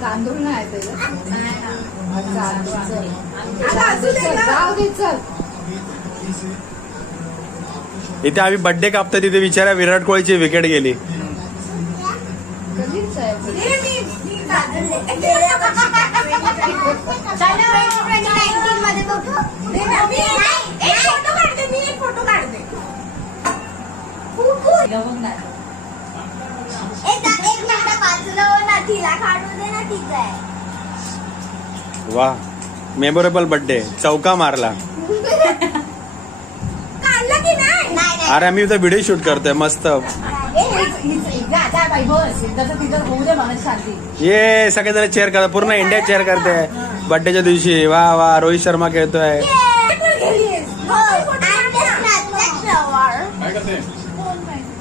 तांदूळ नाही इथे आम्ही बर्थडे कापतो तिथे विचारा विराट कोहलीची विकेट गेली. वा मेमोरेबल बर्थडे. चौका मारला. अरे आम्ही इथं व्हिडिओ शूट करतोय मस्त. ये सगळेजण चेअर करतात. पूर्ण इंडिया चेअर करते बर्थडेच्या दिवशी. वा वा रोहित शर्मा खेळतोय.